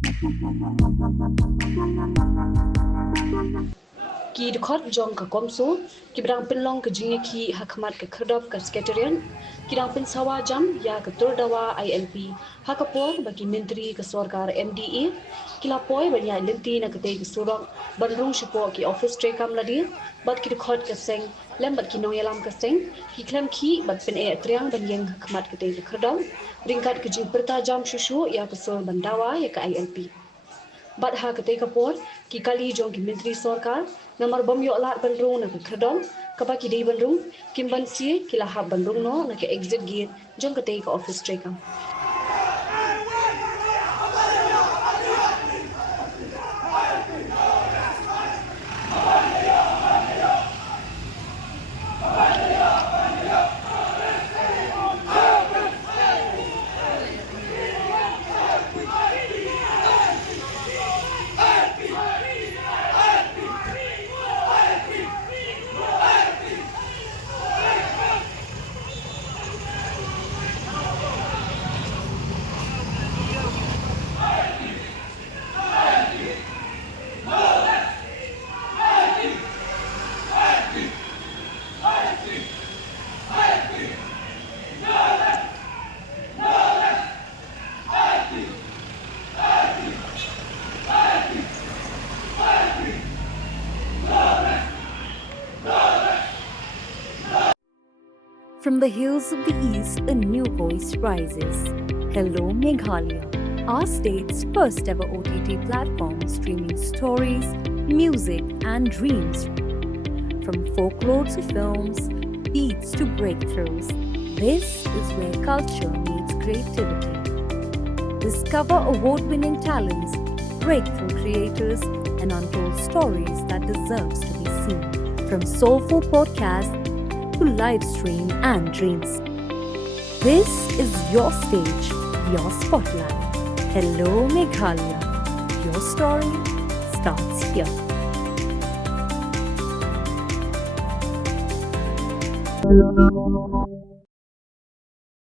Ki dukot jong ka Comso, ki berang penlong ke jingi ki hakmat ke kerdop ke sekretarian, ki dang pen sawa jam ya ke turdawa ILP, hakapol bagi Myntri Sorkar MDE, ki lapoi banyak lenti na kete ke surong, bandrung syupo ki office trekam ladi, bat ki dukot ke seng, lem bat ki nong yalam ke seng, ki Khlem Khih bat Pyneh Triang ban yang hakmat kete ke kerdop, ringkat ke jing perta jam syushu ya ke sur bandawa ya ke ILP. Bat ha kete kapor ki kali jong ki Myntri Sorkar namar bom yo lat bandrung na ke kredom kapa ki dei bandrung kim Banse ki lahab bandrung no na ke exit gate jong kete ke office trekam. From the hills of the east, a new voice rises. Hello, Meghalaya, our state's first ever OTT platform streaming stories, music, and dreams. From folklore to films, beats to breakthroughs, this is where culture meets creativity. Discover award winning talents, breakthrough creators, and untold stories that deserves to be seen. From soulful podcasts to live stream and dreams. This is your stage, your spotlight. Hello, Meghalaya. Your story starts here.